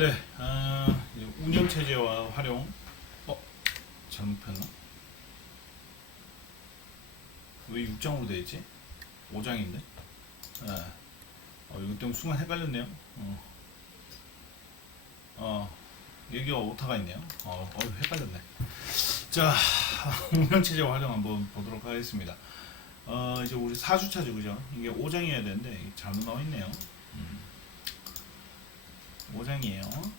네, 운영체제와 활용. 잘못 폈나? 왜 6장으로 되어있지? 5장인데? 이거 때문에 순간 헷갈렸네요. 여기가 오타가 있네요. 헷갈렸네. 자, 운영체제와 활용 한번 보도록 하겠습니다. 이제 우리 4주차죠, 그죠? 이게 5장이어야 되는데, 잘못 나와있네요. 5장이에요.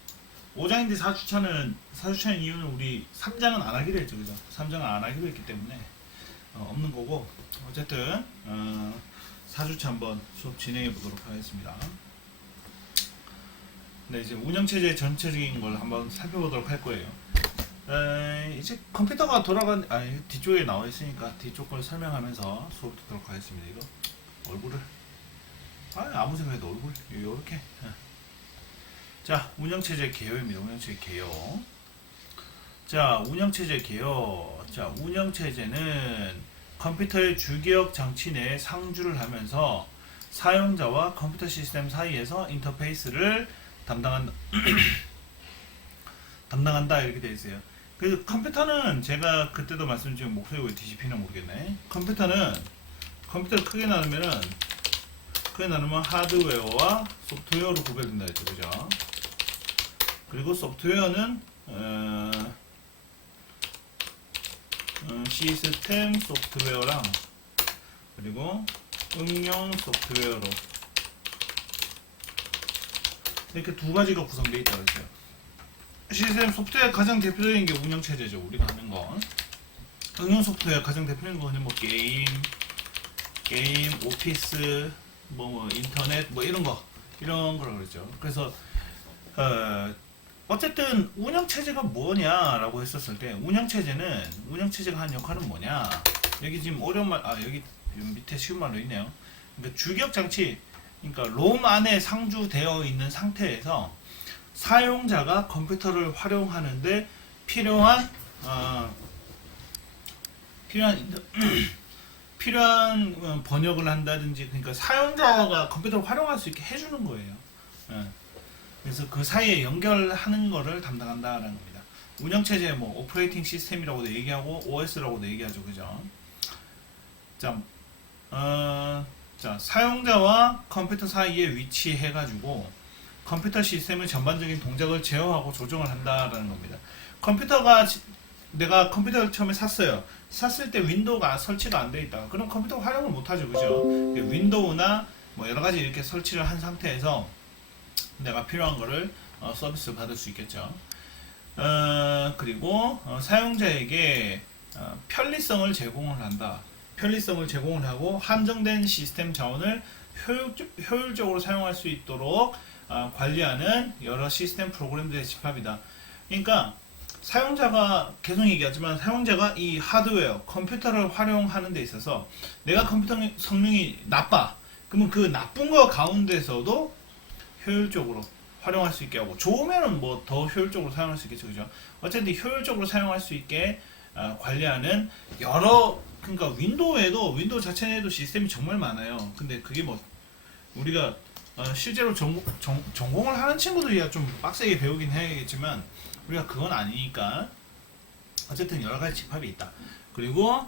5장인데 4주차는 이유는 우리 3장은 안 하기로 했죠, 그죠? 3장은 안 하기로 했기 때문에 없는 거고, 어쨌든 4주차 한번 수업 진행해 보도록 하겠습니다. 네, 이제 운영체제 전체적인 걸 한번 살펴보도록 할 거예요. 이제 컴퓨터가 뒤쪽에 나와 있으니까 뒤쪽 걸 설명하면서 수업 듣도록 하겠습니다. 이거 얼굴을 아무 생각해도 얼굴 요렇게. 자, 운영체제 개요입니다. 운영체제 개요. 자, 운영체제 개요. 자, 운영체제는 컴퓨터의 주기억 장치 내에 상주를 하면서 사용자와 컴퓨터 시스템 사이에서 인터페이스를 담당한다 이렇게 되어 있어요. 그래서 컴퓨터는 제가 그때도 말씀드린 목소리가 왜 뒤집히나 모르겠네. 컴퓨터를 크게 나누면 하드웨어와 소프트웨어로 구별된다 했죠, 그죠? 그리고 소프트웨어는 시스템 소프트웨어랑 그리고 응용 소프트웨어로 이렇게 두 가지가 구성되어 있다고 했어요. 시스템 소프트웨어 가장 대표적인 게 운영체제죠. 우리가 하는 거. 응용 소프트웨어 가장 대표적인 거는 뭐 게임, 오피스, 인터넷, 이런 거라고 그랬죠. 그래서 어쨌든 운영체제가 뭐냐라고 했었을 때 운영체제가 하는 역할은 뭐냐. 여기 지금 어려운 말, 여기 밑에 쉬운 말로 있네요. 그러니까 주기억 장치, 그러니까 롬 안에 상주되어 있는 상태에서 사용자가 컴퓨터를 활용하는데 필요한 번역을 한다든지, 그러니까 사용자가 컴퓨터를 활용할 수 있게 해주는 거예요. 그래서 그 사이에 연결하는 거를 담당한다라는 겁니다. 운영체제 오퍼레이팅 시스템이라고도 얘기하고 OS라고도 얘기하죠, 그죠? 자, 사용자와 컴퓨터 사이에 위치해가지고 컴퓨터 시스템의 전반적인 동작을 제어하고 조정을 한다라는 겁니다. 내가 컴퓨터를 처음에 샀어요. 샀을 때 윈도우가 설치가 안 돼 있다. 그럼 컴퓨터 활용을 못 하죠, 그죠? 윈도우나 여러 가지 이렇게 설치를 한 상태에서 내가 필요한 거를 서비스 받을 수 있겠죠. 그리고 사용자에게 편리성을 제공을 한다. 편리성을 제공을 하고 한정된 시스템 자원을 효율적으로 사용할 수 있도록 관리하는 여러 시스템 프로그램들의 집합이다. 그러니까 사용자가 계속 얘기하지만 사용자가 이 하드웨어, 컴퓨터를 활용하는 데 있어서 내가 컴퓨터 성능이 나빠. 그러면 그 나쁜 거 가운데서도 효율적으로 활용할 수 있게 하고, 좋으면은 더 효율적으로 사용할 수 있겠죠, 그죠? 어쨌든 효율적으로 사용할 수 있게 관리하는 그러니까 윈도우 자체 내에도 시스템이 정말 많아요. 근데 그게 우리가 실제로 전공을 하는 친구들이야 좀 빡세게 배우긴 해야겠지만 우리가 그건 아니니까 어쨌든 여러 가지 집합이 있다. 그리고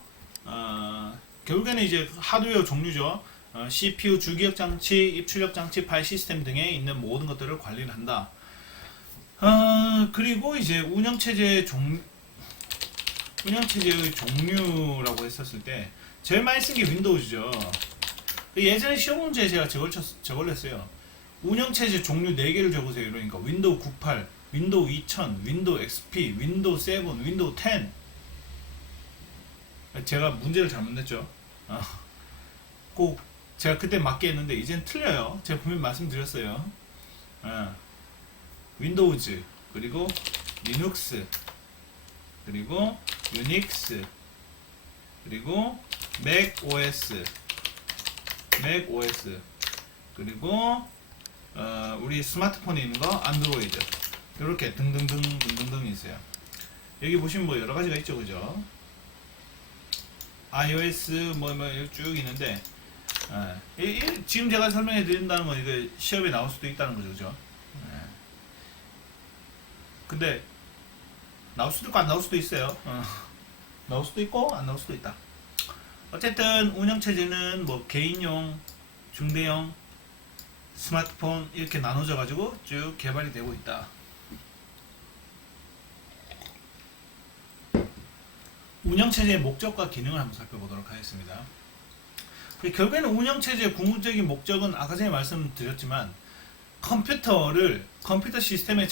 결국에는 이제 하드웨어 종류죠. CPU, 주기억 장치, 입출력 장치, 파일 시스템 등에 있는 모든 것들을 관리를 한다. 그리고 이제 운영체제의 종류라고 했었을 때 제일 많이 쓴 게 윈도우즈죠. 예전에 시험 문제에 제가 저걸 냈어요. 운영체제 종류 4개를 적으세요. 이러니까 윈도우 98, 윈도우 2000, 윈도우 XP, 윈도우 7, 윈도우 10. 제가 문제를 잘못 냈죠. 꼭 제가 그때 맞게 했는데 이젠 틀려요. 제가 분명히 말씀드렸어요. 윈도우즈, 그리고 리눅스, 그리고 유닉스, 그리고 맥 OS, 그리고 우리 스마트폰에 있는 거 안드로이드, 이렇게 등등등 있어요. 여기 보시면 여러 가지가 있죠, 그죠? iOS 쭉 있는데 지금 제가 설명해 드린다는 건 이거 시험에 나올 수도 있다는 거죠, 그죠? 근데 나올 수도 있고 안 나올 수도 있어요. 나올 수도 있고 안 나올 수도 있다. 어쨌든 운영체제는 뭐 개인용, 중대형, 스마트폰 이렇게 나눠져 가지고 쭉 개발이 되고 있다. 운영체제의 목적과 기능을 한번 살펴보도록 하겠습니다. 결국에는 운영체제의 궁극적인 목적은 아까 전에 말씀드렸지만 컴퓨터 시스템의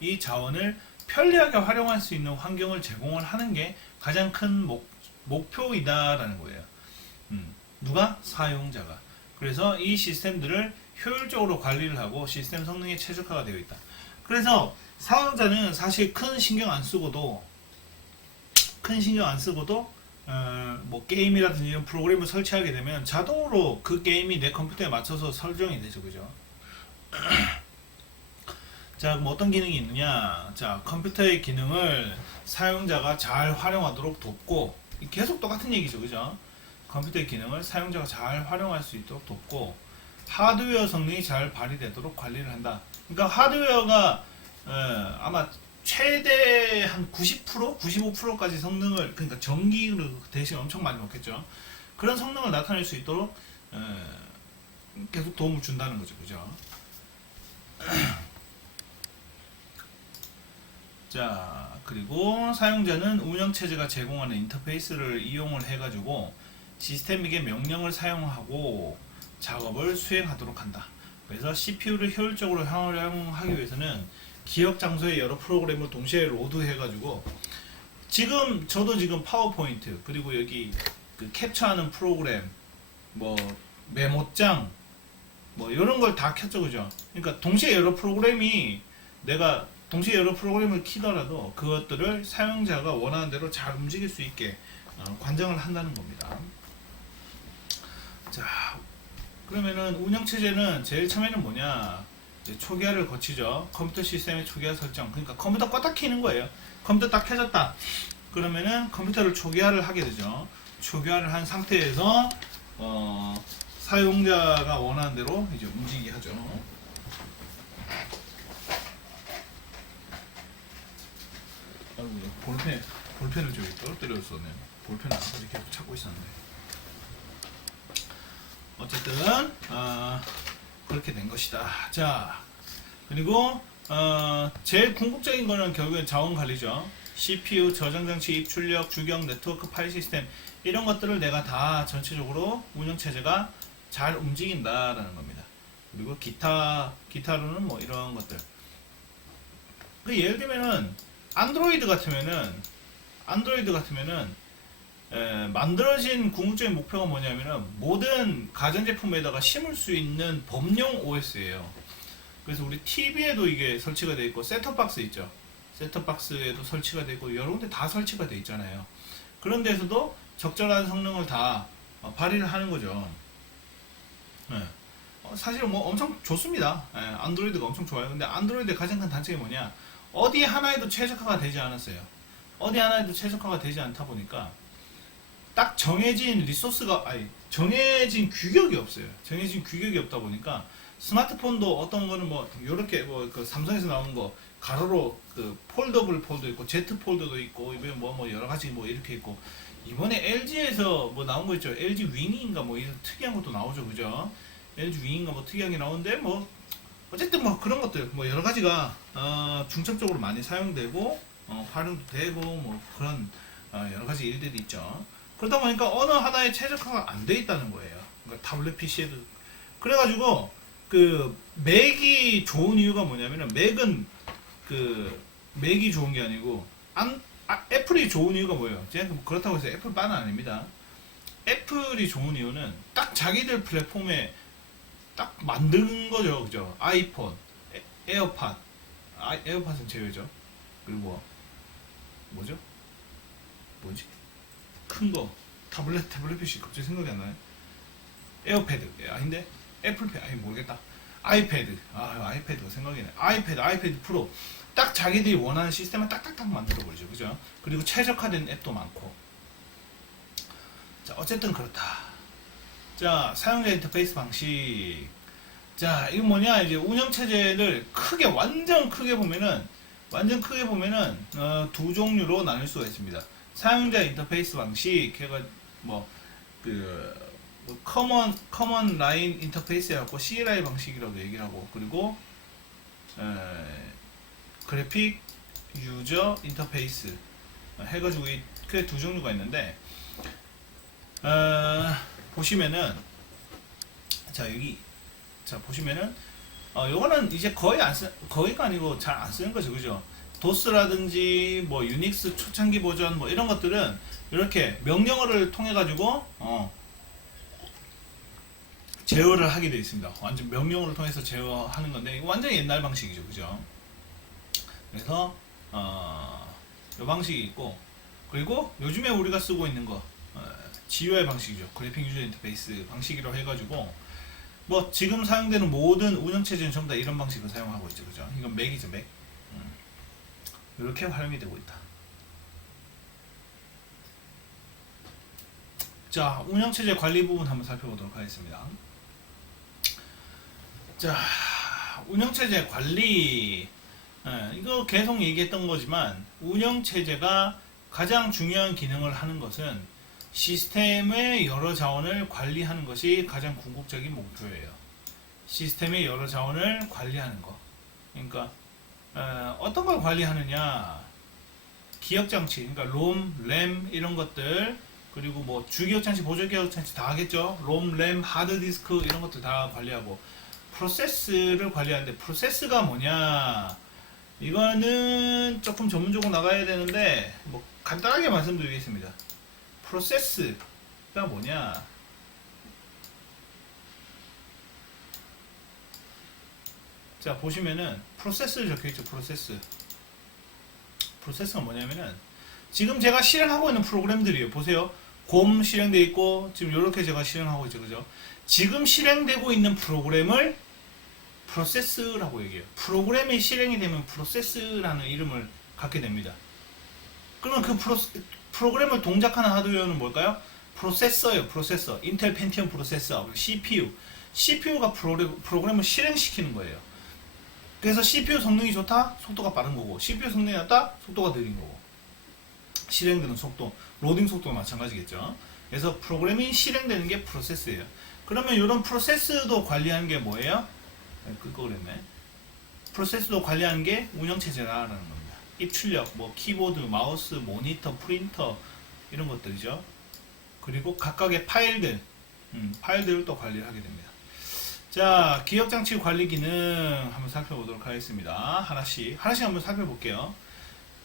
이 자원을 편리하게 활용할 수 있는 환경을 제공을 하는 게 가장 큰 목표이다라는 거예요. 누가? 사용자가. 그래서 이 시스템들을 효율적으로 관리를 하고 시스템 성능에 최적화가 되어 있다. 그래서 사용자는 사실 큰 신경 안 쓰고도 뭐 게임이라든지 이런 프로그램을 설치하게 되면 자동으로 그 게임이 내 컴퓨터에 맞춰서 설정이 되죠, 그죠? 자, 그럼 어떤 기능이 있느냐? 자, 컴퓨터의 기능을 사용자가 잘 활용하도록 돕고, 계속 똑같은 얘기죠, 그죠? 컴퓨터의 기능을 사용자가 잘 활용할 수 있도록 돕고, 하드웨어 성능이 잘 발휘되도록 관리를 한다. 그러니까 하드웨어가 아마 최대 한 90%, 95%까지 성능을, 그러니까 전기를 대신 엄청 많이 먹겠죠. 그런 성능을 나타낼 수 있도록 계속 도움을 준다는 거죠, 그죠? 자, 그리고 사용자는 운영체제가 제공하는 인터페이스를 이용을 해가지고 시스템에게 명령을 사용하고 작업을 수행하도록 한다. 그래서 CPU를 효율적으로 활용하기 위해서는 기억 장소에 여러 프로그램을 동시에 로드해가지고 저도 지금 파워포인트 그리고 여기 그 캡처하는 프로그램 뭐 메모장 뭐 이런 걸 다 켰죠, 그죠? 그러니까 동시에 여러 프로그램을 키더라도 그것들을 사용자가 원하는 대로 잘 움직일 수 있게 관장을 한다는 겁니다. 자, 그러면은 운영체제는 제일 처음에는 뭐냐? 이제 초기화를 거치죠. 컴퓨터 시스템의 초기화 설정. 그러니까 컴퓨터 껐다 켜는 거예요. 컴퓨터 딱 켜졌다. 그러면은 컴퓨터를 초기화를 하게 되죠. 초기화를 한 상태에서 사용자가 원하는 대로 이제 움직이게 하죠. 아이고, 볼펜을 저기 떨어뜨렸었네. 볼펜을 아까지 계속 찾고 있었는데. 어쨌든 그렇게 된 것이다. 자, 그리고 제일 궁극적인 거는 결국엔 자원 관리죠. CPU, 저장장치, 입출력, 주경, 네트워크, 파일 시스템 이런 것들을 내가 다 전체적으로 운영체제가 잘 움직인다라는 겁니다. 그리고 기타로는 뭐 이런 것들. 예를 들면은 안드로이드 같으면은 만들어진 궁극적인 목표가 뭐냐면은 모든 가전제품에다가 심을 수 있는 범용 OS예요. 그래서 우리 TV에도 이게 설치가 되어 있고 셋톱박스 있죠. 셋톱박스에도 설치가 되어 있고 여러 군데 다 설치가 되어 있잖아요. 그런 데서도 적절한 성능을 다 발휘를 하는 거죠. 네. 사실 뭐 엄청 좋습니다. 안드로이드가 엄청 좋아요. 근데 안드로이드의 가장 큰 단점이 뭐냐? 어디 하나에도 최적화가 되지 않았어요. 어디 하나에도 최적화가 되지 않다 보니까 딱 정해진 정해진 규격이 없어요. 정해진 규격이 없다 보니까 스마트폰도 어떤 거는 뭐 요렇게 뭐 그 삼성에서 나온 거 가로로 그 폴더블 폴도 있고 Z 폴더도 있고 이번에 뭐 여러 가지 뭐 이렇게 있고 이번에 LG에서 뭐 나온 거 있죠. LG 윙인가 뭐 이런 특이한 것도 나오죠, 그죠? LG 윙인가 뭐 특이한 게 나오는데 뭐 어쨌든 뭐 그런 것들 뭐 여러 가지가 중첩적으로 많이 사용되고 활용도 되고 뭐 그런 여러 가지 일들이 있죠. 그러다 보니까 어느 하나에 최적화가 안 돼 있다는 거예요. 그러니까 타블렛 PC에도 그래가지고 그 맥이 좋은 이유가 뭐냐면은 맥이 좋은 게 아니고 애플이 좋은 이유가 뭐예요? 제가 그렇다고 해서 애플만은 아닙니다. 애플이 좋은 이유는 딱 자기들 플랫폼에 딱 만든 거죠, 그죠? 아이폰, 에어팟, 에어팟은 제외죠. 그리고 뭐지? 큰 거, 타블렛 PC 갑자기 생각이 안 나요. 에어패드, 아닌데? 애플패드, 모르겠다. 아이패드가 생각이 나요. 아이패드 프로. 딱 자기들이 원하는 시스템을 딱딱딱 만들어버리죠, 그죠? 그리고 최적화된 앱도 많고. 자, 어쨌든 그렇다. 자, 사용자 인터페이스 방식. 자, 이거 뭐냐, 이제 운영체제를 완전 크게 보면은, 완전 크게 보면은 두 종류로 나눌 수가 있습니다. 사용자 인터페이스 방식, 걔가 뭐그 커먼 라인 인터페이스라고 CLI 방식이라고 얘기를 하고, 그리고 그래픽 유저 인터페이스 해가지고 그 두 종류가 있는데, 보시면은 자 여기 자 보시면은 요거는 이제 거의가 아니고 잘 안 쓰는 거죠, 그죠? 도스라든지 뭐 유닉스 초창기 버전 뭐 이런 것들은 이렇게 명령어를 통해 가지고 제어를 하게 되어 있습니다. 완전 명령어를 통해서 제어하는 건데, 이거 완전 옛날 방식이죠, 그죠? 그래서 요 방식이 있고, 그리고 요즘에 우리가 쓰고 있는 거 GUI 방식이죠. 그래픽 유저 인터페이스 방식이라고 해가지고, 뭐 지금 사용되는 모든 운영체제는 전부 다 이런 방식을 사용하고 있죠, 그죠? 이건 맥이죠, 맥. 이렇게 활용이 되고 있다. 자, 운영체제 관리 부분 한번 살펴보도록 하겠습니다. 자, 운영체제 관리, 이거 계속 얘기했던 거지만, 운영체제가 가장 중요한 기능을 하는 것은 시스템의 여러 자원을 관리하는 것이 가장 궁극적인 목표예요. 시스템의 여러 자원을 관리하는 거. 그러니까 어떤 걸 관리하느냐, 기억장치, 그러니까 롬, 램 이런 것들, 그리고 뭐 주기억장치, 보조기억장치 다 하겠죠. 롬, 램, 하드디스크 이런 것들 다 관리하고, 프로세스를 관리하는데, 프로세스가 뭐냐, 이거는 조금 전문적으로 나가야 되는데 뭐 간단하게 말씀드리겠습니다. 프로세스가 뭐냐, 자 보시면은 프로세스 적혀있죠. 프로세스가 뭐냐면은 지금 제가 실행하고 있는 프로그램들이에요. 보세요. 곰 실행되어 있고, 지금 이렇게 제가 실행하고 있죠, 그죠? 지금 실행되고 있는 프로그램을 프로세스라고 얘기해요. 프로그램이 실행이 되면 프로세스라는 이름을 갖게 됩니다. 그러면 그 프로그램을 동작하는 하드웨어는 뭘까요? 프로세서예요. 프로세서. 인텔 펜티엄 프로세서, CPU. CPU가 프로그램을 실행시키는 거예요. 그래서 CPU 성능이 좋다? 속도가 빠른 거고, CPU 성능이 낮다? 속도가 느린 거고. 실행되는 속도, 로딩 속도가 마찬가지겠죠. 그래서 프로그램이 실행되는 게 프로세스예요. 그러면 이런 프로세스도 관리하는 게 뭐예요? 그거 그랬네. 프로세스도 관리하는 게 운영체제라는 겁니다. 입출력, 뭐 키보드, 마우스, 모니터, 프린터 이런 것들이죠. 그리고 각각의 파일들을 또 관리를 하게 됩니다. 자, 기억장치 관리 기능 한번 살펴보도록 하겠습니다. 하나씩 한번 살펴볼게요.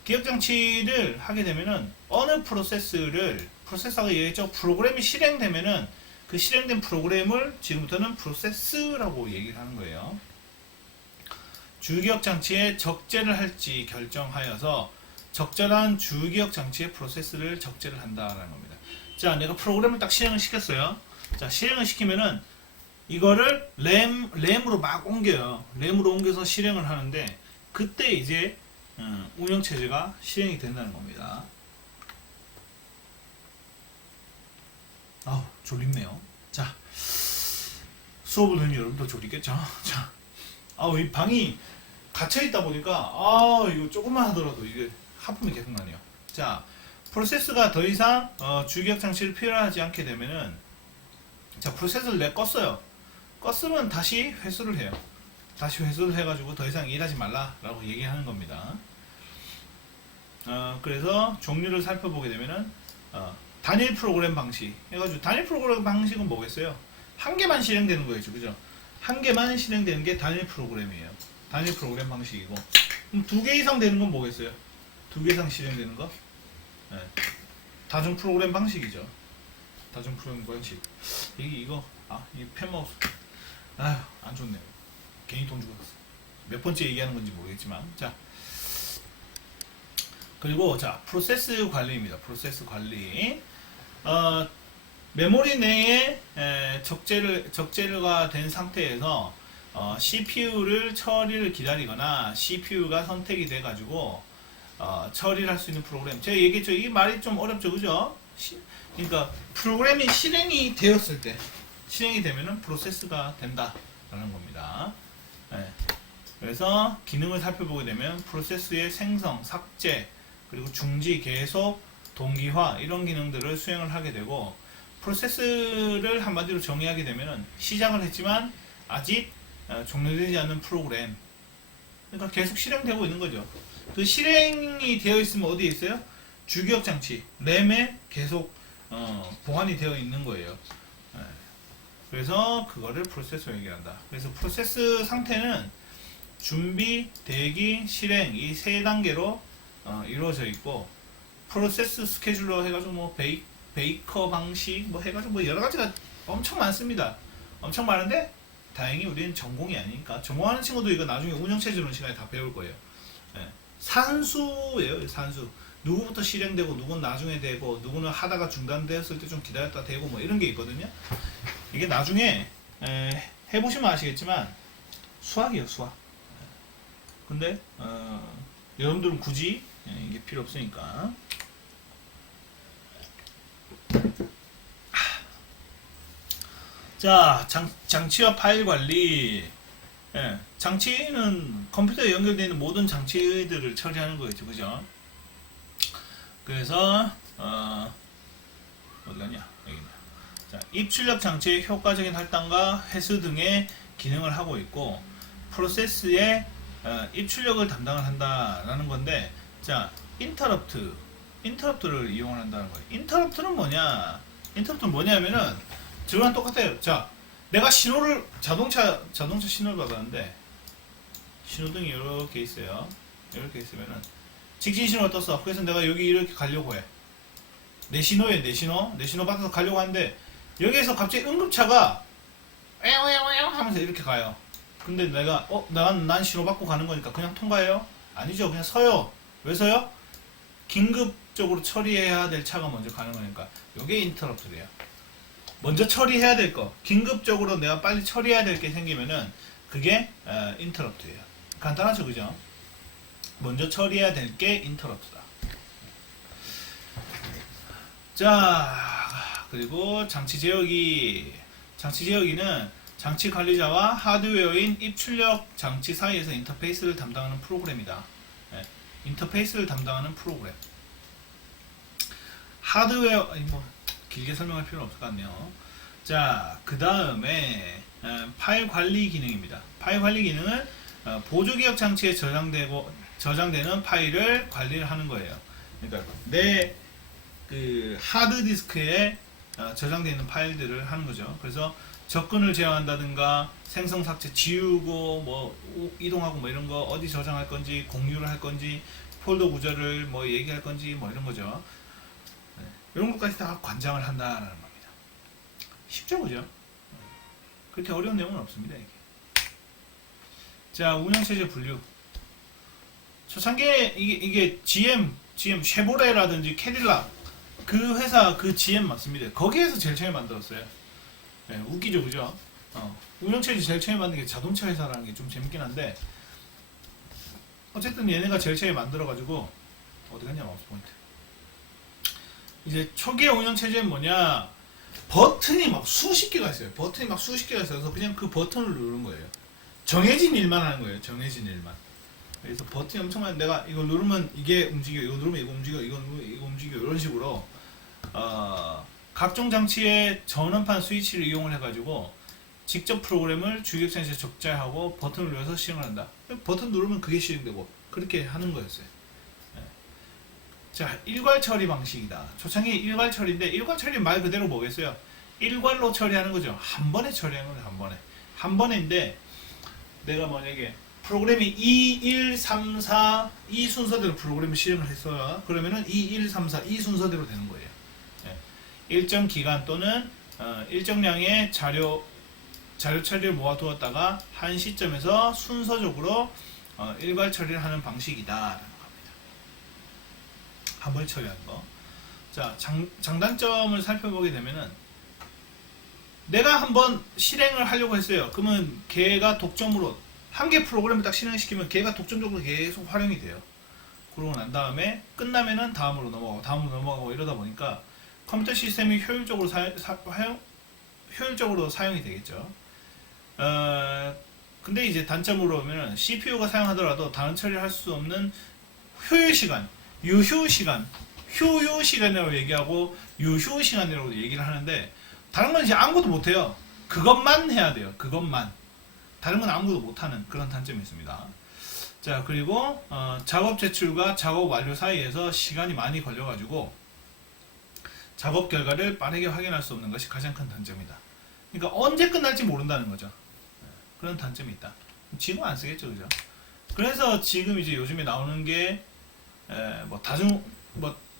기억장치를 하게 되면은 어느 프로세서가 얘기했죠. 프로그램이 실행되면은 그 실행된 프로그램을 지금부터는 프로세스라고 얘기를 하는 거예요. 주기억 장치에 적재를 할지 결정하여서 적절한 주기억 장치의 프로세스를 적재를 한다라는 겁니다. 자, 내가 프로그램을 딱 실행을 시켰어요. 자, 실행을 시키면은 이거를 램으로 막 옮겨요. 램으로 옮겨서 실행을 하는데, 그때 이제 운영체제가 실행이 된다는 겁니다. 아우, 졸립네요. 자, 수업을 듣는 여러분도 졸리겠죠? 자, 이 방이 갇혀있다 보니까, 이거 조금만 하더라도 이게 하품이 계속 나네요. 자, 프로세스가 더 이상 주기억 장치를 필요하지 않게 되면은, 자, 프로세스를 껐어요. 껐으면 다시 회수를 해요. 다시 회수를 해가지고 더 이상 일하지 말라라고 얘기하는 겁니다. 그래서 종류를 살펴보게 되면은, 단일 프로그램 방식 해가지고, 단일 프로그램 방식은 뭐겠어요? 한 개만 실행되는 거겠죠, 그죠? 한 개만 실행되는 게 단일 프로그램이에요. 단일 프로그램 방식이고, 그럼 두 개 이상 되는 건 뭐겠어요? 두 개 이상 실행되는 거? 네. 다중 프로그램 방식이죠. 다중 프로그램 방식. 이 펜마우스. 안 좋네요. 괜히 돈 주고 샀어. 몇 번째 얘기하는 건지 모르겠지만. 자, 그리고 자, 프로세스 관리입니다. 프로세스 관리. 메모리 내에 적재가 된 상태에서 CPU를 처리를 기다리거나 CPU가 선택이 돼 가지고 처리를 할 수 있는 프로그램. 제가 얘기했죠. 이 말이 좀 어렵죠, 그죠? 그러니까 프로그램이 실행이 되었을 때, 실행이 되면은 프로세스가 된다라는 겁니다. 네. 그래서 기능을 살펴보게 되면 프로세스의 생성, 삭제, 그리고 중지, 계속, 동기화 이런 기능들을 수행을 하게 되고, 프로세스를 한마디로 정의하게 되면 시작을 했지만 아직 종료되지 않는 프로그램, 그러니까 계속 실행되고 있는 거죠. 그 실행이 되어 있으면 어디에 있어요? 주기억 장치, 램에 계속 보관이 되어 있는 거예요. 그래서 그거를 프로세스로 얘기한다. 그래서 프로세스 상태는 준비, 대기, 실행 이 세 단계로 이루어져 있고, 프로세스 스케줄러 해가지고 뭐 베이커 방식 뭐 해가지고 뭐 여러 가지가 엄청 많습니다. 엄청 많은데 다행히 우리는 전공이 아니니까, 전공하는 친구도 이거 나중에 운영체제 이론 시간에 다 배울 거예요. 산수예요, 산수. 누구부터 실행되고 누구는 나중에 되고 누구는 하다가 중단되었을 때 좀 기다렸다 되고 뭐 이런 게 있거든요. 이게 나중에 해보시면 아시겠지만 수학이에요, 수학. 근데 여러분들은 굳이 이게 필요 없으니까. 자, 장치와 파일 관리. 장치는 컴퓨터에 연결되어 있는 모든 장치들을 처리하는 거겠죠, 그죠? 그래서 어디 갔냐? 여기네. 자, 입출력 장치의 효과적인 할당과 회수 등의 기능을 하고 있고, 프로세스의 입출력을 담당을 한다라는 건데, 자, 인터럽트를 이용을 한다는 거예요. 인터럽트는 뭐냐? 인터럽트는 뭐냐면은 저랑 똑같아요. 자, 내가 신호를 자동차 신호를 받았는데 신호등이 이렇게 있어요. 이렇게 있으면은 직진 신호가 떴어. 그래서 내가 여기 이렇게 가려고 해. 내 신호에 내 신호 받아서 가려고 하는데 여기에서 갑자기 응급차가 에어에어에어 하면서 이렇게 가요. 근데 내가 난 신호 받고 가는 거니까 그냥 통과해요? 아니죠. 그냥 서요. 왜 서요? 긴급적으로 처리해야 될 차가 먼저 가는 거니까. 요게 인터럽트래요. 먼저 처리해야 될 거, 긴급적으로 내가 빨리 처리해야 될 게 생기면은 그게 인터럽트예요. 간단하죠, 그죠? 먼저 처리해야 될 게 인터럽트다. 자, 그리고 장치 제어기는 장치 관리자와 하드웨어인 입출력 장치 사이에서 인터페이스를 담당하는 프로그램이다. 인터페이스를 담당하는 프로그램. 하드웨어, 뭐 길게 설명할 필요는 없을 것 같네요. 자, 그 다음에 파일 관리 기능입니다. 파일 관리 기능은 보조기억 장치에 저장되는 파일을 관리를 하는 거예요. 그러니까 내 그 하드디스크에 저장되어 있는 파일들을 하는 거죠. 그래서 접근을 제어한다든가 생성 삭제 지우고 뭐 이동하고 뭐 이런 거 어디 저장할 건지 공유를 할 건지 폴더 구조를 뭐 얘기할 건지 뭐 이런 거죠. 이런 것까지 다 관장을 한다라는 겁니다. 쉽죠, 그죠? 그렇게 어려운 내용은 없습니다, 이게. 자, 운영체제 분류. 초창기에 이게 GM, 쉐보레라든지 캐딜락, 그 회사, 그 GM 맞습니다. 거기에서 제일 처음에 만들었어요. 웃기죠, 그죠? 운영체제 제일 처음에 만든 게 자동차 회사라는 게 좀 재밌긴 한데, 어쨌든 얘네가 제일 처음에 만들어가지고, 어디 갔냐, 마우스 포인트. 이제 초기의 운영체제는 뭐냐, 버튼이 막 수십 개가 있어요. 그래서 그냥 그 버튼을 누르는 거예요. 정해진 일만 하는 거예요. 정해진 일만. 그래서 버튼이 엄청 많은데 내가 이거 누르면 이게 움직여, 이거 누르면 이거 움직여, 이거 누르면 이거 움직여, 이런 식으로 각종 장치의 전원판 스위치를 이용을 해가지고 직접 프로그램을 주기억 장치에 적재하고 버튼을 눌러서 실행을 한다. 버튼 누르면 그게 실행되고 그렇게 하는 거였어요. 자, 일괄 처리 방식이다. 초창기 일괄 처리인데, 일괄 처리는 말 그대로 뭐겠어요? 일괄로 처리하는 거죠. 한 번에 처리하는 거죠, 한 번에. 한 번인데, 내가 만약에 프로그램이 2, 1, 3, 4, 이 순서대로 프로그램을 실행을 했어요. 그러면은 2, 1, 3, 4, 이 순서대로 되는 거예요. 일정 기간 또는 일정량의 자료 처리를 모아두었다가 한 시점에서 순서적으로 일괄 처리를 하는 방식이다. 한 번에 처리하는 거. 자, 장단점을 살펴보게 되면은 내가 한번 실행을 하려고 했어요. 그러면 걔가 독점으로 한 개 프로그램을 딱 실행시키면 걔가 독점적으로 계속 활용이 돼요. 그러고 난 다음에 끝나면은 다음으로 넘어가고 이러다 보니까 컴퓨터 시스템이 효율적으로 사용이 되겠죠. 근데 이제 단점으로 보면 CPU가 사용하더라도 다른 처리를 할 수 없는 효율 시간, 유효 시간, 효율 시간이라고 얘기하고 유효 시간이라고 얘기를 하는데 다른 건 이제 아무것도 못해요. 그것만 해야 돼요. 그것만. 다른 건 아무것도 못하는 그런 단점이 있습니다. 자, 그리고 작업 제출과 작업 완료 사이에서 시간이 많이 걸려가지고 작업 결과를 빠르게 확인할 수 없는 것이 가장 큰 단점이다. 그러니까 언제 끝날지 모른다는 거죠. 그런 단점이 있다. 지금 안 쓰겠죠, 그죠? 그래서 지금 이제 요즘에 나오는 게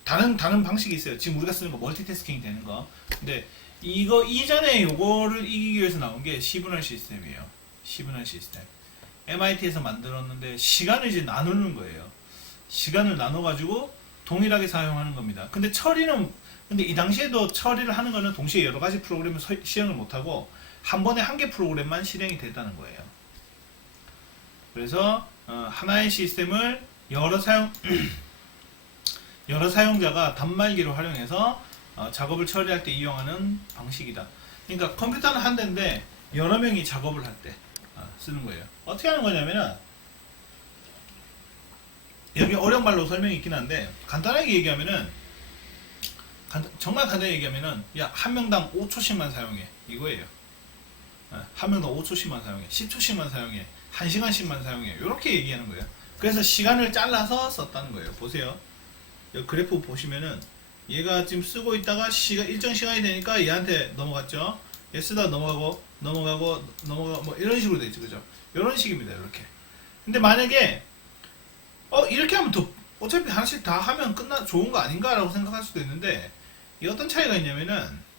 다른 방식이 있어요. 지금 우리가 쓰는 거 멀티태스킹 되는 거. 근데 이거 이전에 요거를 이기기 위해서 나온 게 시분할 시스템이에요. 시분할 시스템. MIT에서 만들었는데 시간을 이제 나누는 거예요. 시간을 나눠가지고 동일하게 사용하는 겁니다. 근데 이 당시에도 처리를 하는 거는 동시에 여러 가지 프로그램을 실행을 못하고 한 번에 한 개 프로그램만 실행이 됐다는 거예요. 그래서 하나의 시스템을 여러 사용자가 단말기로 활용해서 작업을 처리할 때 이용하는 방식이다. 그러니까 컴퓨터는 한 대인데 여러 명이 작업을 할 때 쓰는 거예요. 어떻게 하는 거냐면은 여기 어려운 말로 설명이 있긴 한데 간단하게 얘기하면은 정말 간단히 얘기하면은 야, 한 명당 5초씩만 사용해 이거예요. 한 명당 5초씩만 사용해, 10초씩만 사용해, 1시간씩만 사용해, 이렇게 얘기하는 거예요. 그래서 시간을 잘라서 썼다는 거예요. 보세요. 여기 그래프 보시면은 얘가 지금 쓰고 있다가 일정 시간이 되니까 얘한테 넘어갔죠. 얘 쓰다가 넘어가고 뭐 이런 식으로 돼 있죠, 그죠? 이런 식입니다, 이렇게. 근데 만약에 이렇게 하면 어차피 하나씩 다 하면 좋은 거 아닌가라고 생각할 수도 있는데 이 어떤 차이가 있냐면은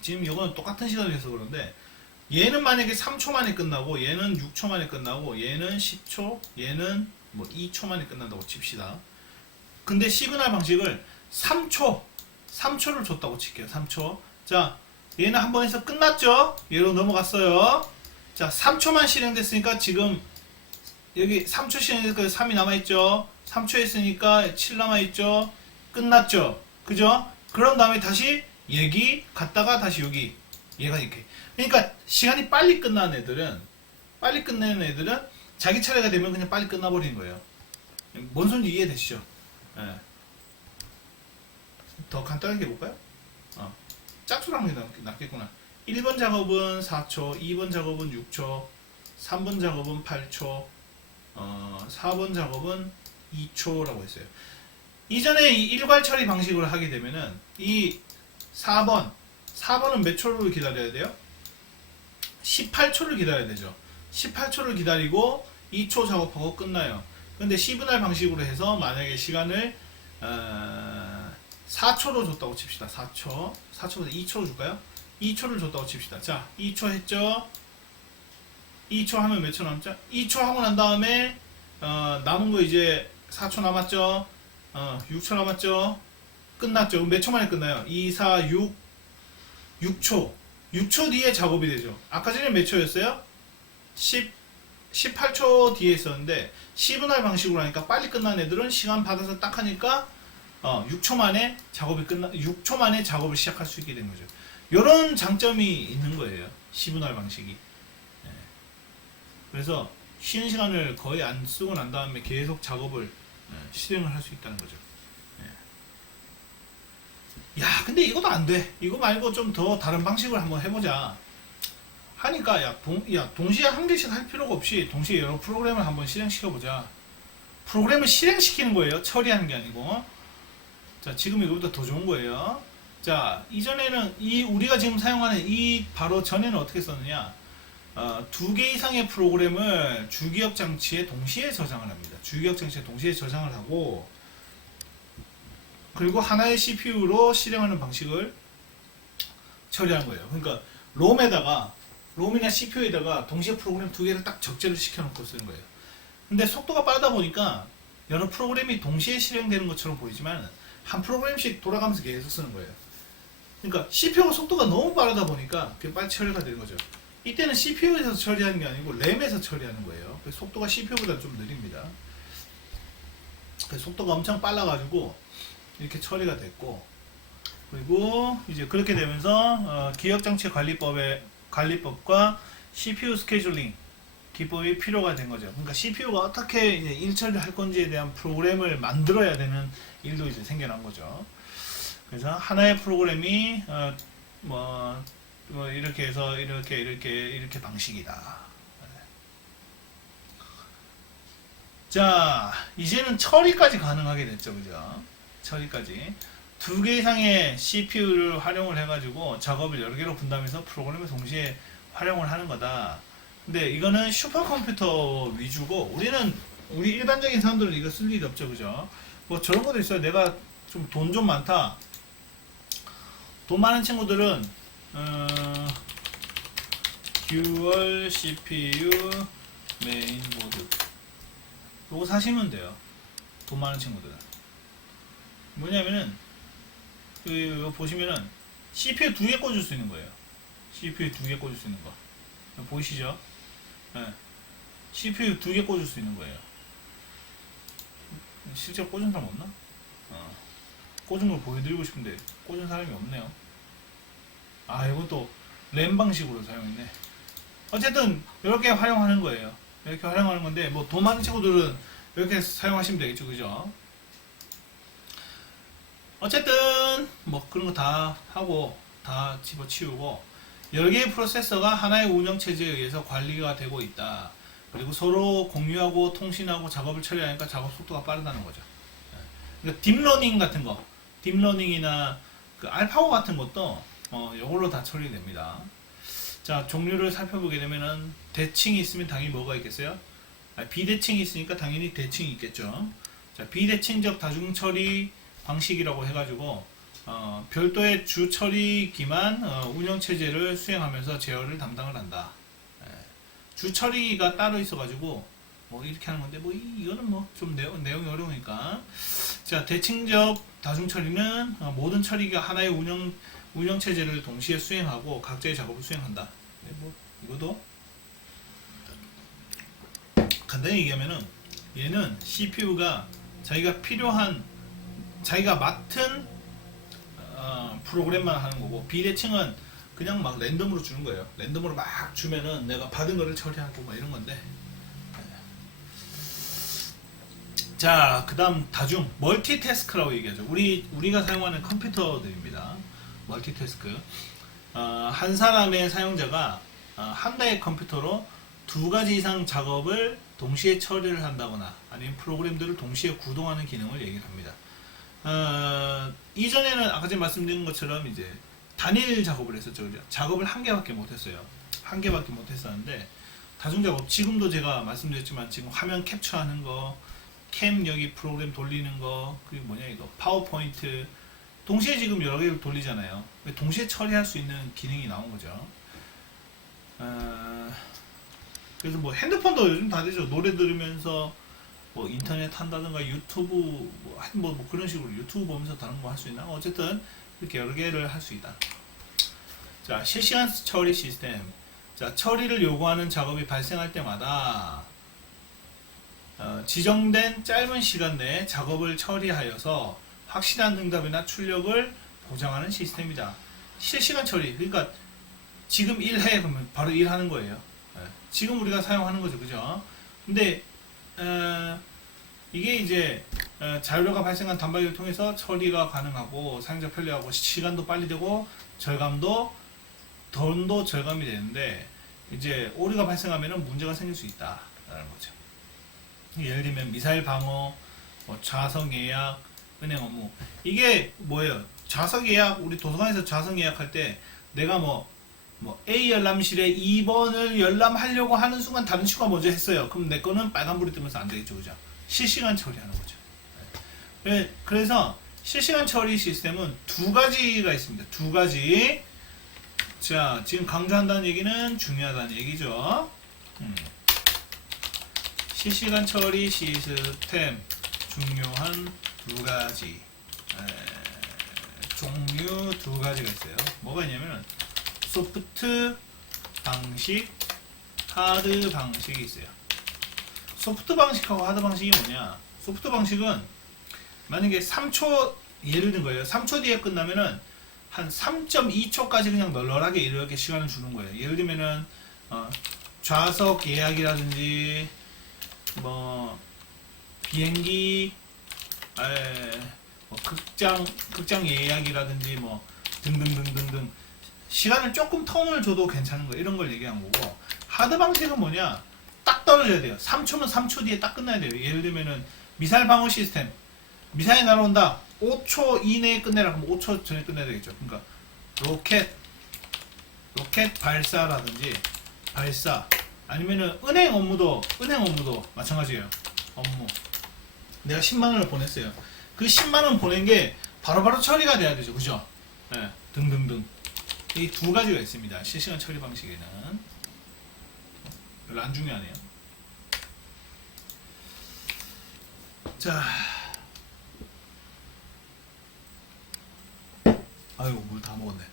지금 이거는 똑같은 시간을 해서 그런데 얘는 만약에 3초 만에 끝나고 얘는 6초 만에 끝나고 얘는 10초, 얘는 뭐 2초 만에 끝난다고 칩시다. 근데 시그널 방식을 3초를 줬다고 칠게요. 3초. 자, 얘는 한 번 해서 끝났죠? 얘로 넘어갔어요. 자, 3초만 실행됐으니까 지금 여기 3초 실행됐으니까 3이 남아있죠? 3초 했으니까 7 남아있죠? 끝났죠? 그죠? 그런 다음에 다시 얘기 갔다가 다시 여기 얘가 이렇게. 그러니까 시간이 빨리 끝나는 애들은 자기 차례가 되면 그냥 빨리 끝나버리는 거예요. 뭔 소리인지 이해되시죠? 예. 더 간단하게 해볼까요? 짝수로 하는 게 낫겠구나. 1번 작업은 4초, 2번 작업은 6초, 3번 작업은 8초, 4번 작업은 2초라고 했어요. 이전에 이 일괄 처리 방식으로 하게 되면은 이 4번은 몇 초를 기다려야 돼요? 18초를 기다려야 되죠. 18초를 기다리고 2초 작업하고 끝나요. 근데 시분할 방식으로 해서 만약에 시간을 4초로 줬다고 칩시다. 4초보다 2초로 줄까요? 2초를 줬다고 칩시다. 자, 2초 했죠? 2초 하면 몇 초 남죠? 2초 하고 난 다음에 남은 거 이제 4초 남았죠? 6초 남았죠? 끝났죠? 몇 초 만에 끝나요? 2, 4, 6초 뒤에 작업이 되죠. 아까 전에 몇 초였어요? 18초 뒤에 있었는데 시분할 방식으로 하니까 빨리 끝난 애들은 시간 받아서 딱 하니까 6초 만에 작업을 시작할 수 있게 된 거죠. 이런 장점이 있는 거예요. 시분할 방식이. 그래서 쉬는 시간을 거의 안 쓰고 난 다음에 계속 작업을 실행을 할 수 있다는 거죠. 야, 근데 이것도 안 돼. 이거 말고 좀 더 다른 방식을 한번 해보자. 하니까 동시에 한 개씩 할 필요가 없이 동시에 여러 프로그램을 한번 실행시켜보자. 프로그램을 실행시키는 거예요. 처리하는 게 아니고. 자, 지금 이거보다 더 좋은 거예요. 자, 이전에는 우리가 지금 사용하는 바로 전에는 어떻게 썼느냐. 2개 이상의 프로그램을 주기억 장치에 동시에 저장을 합니다. 주기억 장치에 동시에 저장을 하고 그리고 하나의 CPU로 실행하는 방식을 처리하는 거예요. 그러니까 롬이나 CPU에다가 동시에 프로그램 2개를 딱 적재를 시켜놓고 쓰는 거예요. 근데 속도가 빠르다 보니까 여러 프로그램이 동시에 실행되는 것처럼 보이지만 한 프로그램씩 돌아가면서 계속 쓰는 거예요. 그러니까 CPU가 속도가 너무 빠르다 보니까 그게 빨리 처리가 되는 거죠. 이때는 CPU에서 처리하는 게 아니고 램에서 처리하는 거예요. 그래서 속도가 CPU보다 좀 느립니다. 그래서 속도가 엄청 빨라가지고 이렇게 처리가 됐고, 그리고 이제 그렇게 되면서 기억장치 관리법과 CPU 스케줄링 기법이 필요가 된 거죠. 그러니까 CPU가 어떻게 이제 일처리를 할 건지에 대한 프로그램을 만들어야 되는 일도 이제 생겨난 거죠. 그래서 하나의 프로그램이 뭐 이렇게 해서 이렇게 방식이다. 자, 이제는 처리까지 가능하게 됐죠, 그죠? 처리까지. 2개 이상의 CPU를 활용을 해가지고 작업을 여러 개로 분담해서 프로그램을 동시에 활용을 하는 거다. 근데 이거는 슈퍼컴퓨터 위주고, 우리 일반적인 사람들은 이거 쓸 일이 없죠, 그죠? 뭐 저런 것도 있어요. 내가 좀 돈 좀 많다. 돈 많은 친구들은, 듀얼 CPU 메인보드. 요거 사시면 돼요. 돈 많은 친구들은. 뭐냐면은, 이거 보시면은, CPU 2개 꽂을 수 있는 거예요. CPU 2개 꽂을 수 있는 거. 보이시죠? 네. CPU 2개 꽂을 수 있는 거예요. 실제 꽂은 사람 없나? 꽂은 걸 보여드리고 싶은데, 꽂은 사람이 없네요. 아, 이것도 램 방식으로 사용했네. 어쨌든, 이렇게 활용하는 거예요. 이렇게 활용하는 건데, 뭐, 돈 많은 친구들은 이렇게 사용하시면 되겠죠, 그죠? 어쨌든, 뭐, 그런 거 다 하고, 다 집어치우고, 여러 개의 프로세서가 하나의 운영체제에 의해서 관리가 되고 있다. 그리고 서로 공유하고 통신하고 작업을 처리하니까 작업 속도가 빠르다는 거죠. 그러니까 딥러닝 같은 거, 딥러닝이나 그 알파고 같은 것도 이걸로 다 처리됩니다. 자, 종류를 살펴보게 되면은 대칭이 있으면 당연히 뭐가 있겠어요? 비대칭이 있으니까 당연히 대칭이 있겠죠. 자, 비대칭적 다중 처리 방식이라고 해가지고 별도의 주 처리기만 운영 체제를 수행하면서 제어를 담당을 한다. 주 처리가 따로 있어가지고 뭐 이렇게 하는 건데 뭐 이거는 뭐 좀 내용이 어려우니까. 자, 대칭적 다중 처리는 모든 처리가 하나의 운영 체제를 동시에 수행하고 각자의 작업을 수행한다. 뭐 이것도 간단히 얘기하면은 얘는 CPU가 자기가 맡은 프로그램만 하는 거고, 비대칭은 그냥 막 랜덤으로 주는 거예요. 랜덤으로 막 주면은 내가 받은 거를 처리하고 막 이런 건데. 자, 그 다음 다중 멀티태스크라고 얘기하죠. 우리가 사용하는 컴퓨터들입니다. 멀티태스크. 한 사람의 사용자가 한 대의 컴퓨터로 2가지 이상 작업을 동시에 처리를 한다거나 아니면 프로그램들을 동시에 구동하는 기능을 얘기를 합니다. 이전에는 아까 전에 말씀드린 것처럼 이제 단일 작업을 했었죠. 그죠? 작업을 한 개밖에 못했어요. 한 개밖에 못했었는데, 다중작업, 지금도 제가 말씀드렸지만 지금 화면 캡처하는 거, 캠 여기 프로그램 돌리는 거, 그리고 뭐냐 이거 파워포인트, 동시에 지금 여러 개를 돌리잖아요. 동시에 처리할 수 있는 기능이 나온 거죠. 그래서 뭐 핸드폰도 요즘 다 되죠. 노래 들으면서 뭐 인터넷 한다든가 유튜브 뭐 그런 식으로 유튜브 보면서 다른 거 할 수 있나? 어쨌든 이렇게 여러 개를 할 수 있다. 자, 실시간 처리 시스템. 자, 처리를 요구하는 작업이 발생할 때마다 지정된 짧은 시간 내에 작업을 처리하여서 확실한 응답이나 출력을 보장하는 시스템이다. 실시간 처리. 그러니까 지금 일해 그러면 바로 일하는 거예요. 지금 우리가 사용하는 거죠, 그죠? 근데 이게 이제 자율화가 발생한 단말기를 통해서 처리가 가능하고 사용자 편리하고 시간도 빨리 되고 돈도 절감이 되는데, 이제 오류가 발생하면 문제가 생길 수 있다라는 거죠. 예를 들면 미사일 방어, 뭐 좌석 예약, 은행 업무. 이게 뭐예요? 좌석 예약, 우리 도서관에서 좌석 예약할 때 내가 뭐 A 열람실에 2번을 열람하려고 하는 순간 다른 친구가 먼저 했어요. 그럼 내 거는 빨간불이 뜨면서 안 되겠죠, 그죠? 실시간 처리하는 거죠. 그래서 실시간 처리 시스템은 2가지가 있습니다. 2가지. 자, 지금 강조한다는 얘기는 중요하다는 얘기죠. 실시간 처리 시스템 중요한 2가지. 종류 2가지가 있어요. 뭐가 있냐면 소프트 방식, 하드 방식이 있어요. 소프트 방식하고 하드 방식이 뭐냐? 소프트 방식은 만약에 3초 예를 든 거예요. 3초 뒤에 끝나면은 한 3.2초까지 그냥 널널하게 이렇게 시간을 주는 거예요. 예를 들면은 좌석 예약이라든지 뭐 비행기 뭐 극장 예약이라든지 뭐 등등등등등 시간을 조금 텀을 줘도 괜찮은 거 이런 걸 얘기한 거고, 하드 방식은 뭐냐, 딱 떨어져야 돼요. 3초면 3초 뒤에 딱 끝나야 돼요. 예를 들면은 미사일 방어 시스템, 미사일 날아온다 5초 이내에 끝내라 그러면 5초 전에 끝내야 되겠죠. 그러니까 로켓 발사라든지 발사, 아니면은 은행 업무도 마찬가지예요. 업무 내가 10만원을 보냈어요. 그 10만원 보낸 게 바로바로 처리가 돼야 되죠. 그죠? 네, 등등등. 이 두 가지가 있습니다. 실시간 처리 방식에는. 별로 안 중요하네요. 자, 아이고, 물 다 먹었네.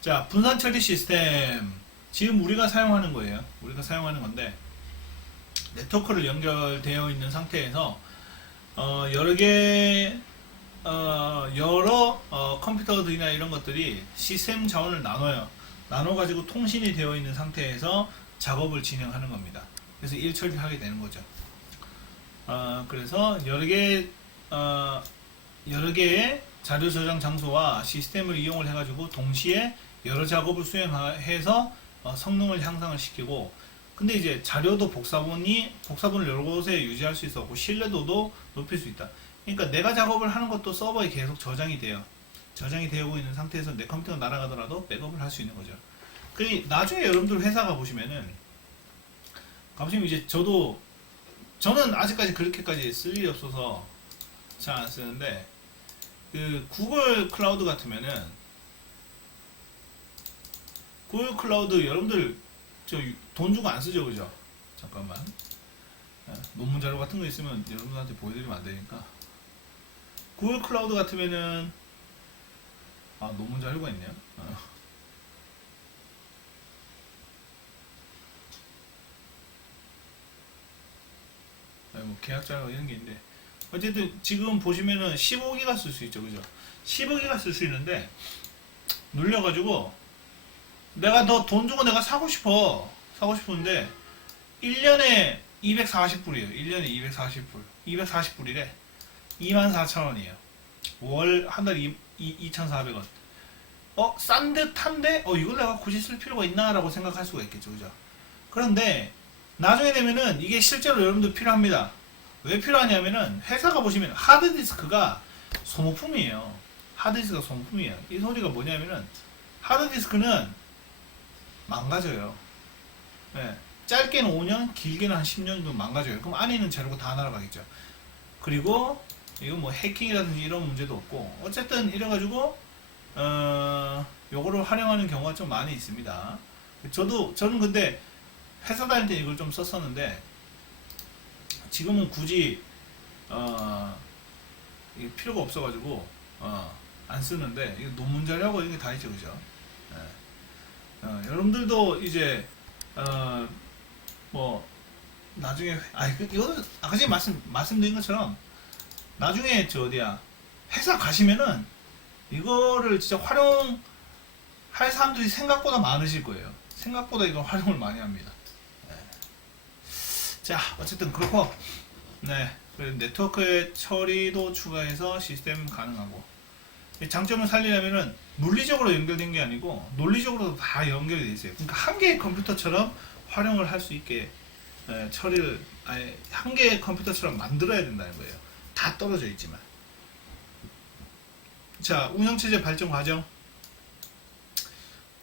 자, 분산 처리 시스템. 지금 우리가 사용하는 거예요. 우리가 사용하는 건데, 네트워크를 연결되어 있는 상태에서 여러 컴퓨터들이나 이런 것들이 시스템 자원을 나눠 가지고 통신이 되어 있는 상태에서 작업을 진행하는 겁니다. 그래서 일 처리하게 되는 거죠. 그래서 여러 개의 자료 저장 장소와 시스템을 이용을 해가지고 동시에 여러 작업을 수행해서 성능을 향상을 시키고, 근데 이제 자료도 복사본을 여러 곳에 유지할 수 있었고 신뢰도도 높일 수 있다. 그러니까 내가 작업을 하는 것도 서버에 계속 저장이 되고 있는 상태에서 내 컴퓨터가 날아가더라도 백업을 할 수 있는 거죠. 그 나중에 여러분들 회사 가보시면은 이제 저는 아직까지 그렇게까지 쓸 일이 없어서 잘 안 쓰는데, 그 구글 클라우드 같으면은 구글 클라우드 여러분들 돈 주고 안 쓰죠, 그죠? 잠깐만. 논문 자료 같은 거 있으면 여러분들한테 보여드리면 안 되니까. 구글 클라우드 같으면은 논문 자료가 있네요. 뭐 계약 자료 이런 게 있는데, 어쨌든 지금 보시면은 15기가 쓸 수 있죠, 그죠? 15기가 쓸 수 있는데 눌려가지고 내가 너 돈 주고 내가 사고 싶은데 1년에 240불이에요. 1년에 240불. 240불이래. 24,000원이에요. 월 한 달에 2,400원. 싼 듯한데 이걸 내가 굳이 쓸 필요가 있나라고 생각할 수가 있겠죠, 그죠? 그런데 나중에 되면은 이게 실제로 여러분들 필요합니다. 왜 필요하냐면은 회사가 보시면 하드디스크가 소모품이에요. 하드디스크가 소모품이에요. 이 소리가 뭐냐면은 하드디스크는 망가져요. 네. 짧게는 5년, 길게는 한 10년 정도 망가져요. 그럼 안에 있는 재료가 다 날아가겠죠. 그리고 이건 뭐 해킹이라든지 이런 문제도 없고, 어쨌든 이래가지고 요거를 활용하는 경우가 좀 많이 있습니다. 저는 근데 회사 다닐 때 이걸 좀 썼었는데 지금은 굳이 이게 필요가 없어가지고 안 쓰는데, 이거 논문 자료하고 이게 다 있죠, 그죠? 여러분들도 이제 뭐 나중에 이거는 아까 전에 말씀드린 것처럼 나중에 회사 가시면은 이거를 진짜 활용할 사람들이 생각보다 많으실 거예요. 생각보다 이걸 활용을 많이 합니다. 자, 어쨌든 그렇고, 네, 네트워크의 처리도 추가해서 시스템 가능하고, 장점을 살리려면은 물리적으로 연결된 게 아니고 논리적으로도 다 연결이 돼 있어요. 그러니까 한 개의 컴퓨터처럼 활용을 할 수 있게 한 개의 컴퓨터처럼 만들어야 된다는 거예요. 다 떨어져 있지만. 자, 운영체제 발전 과정.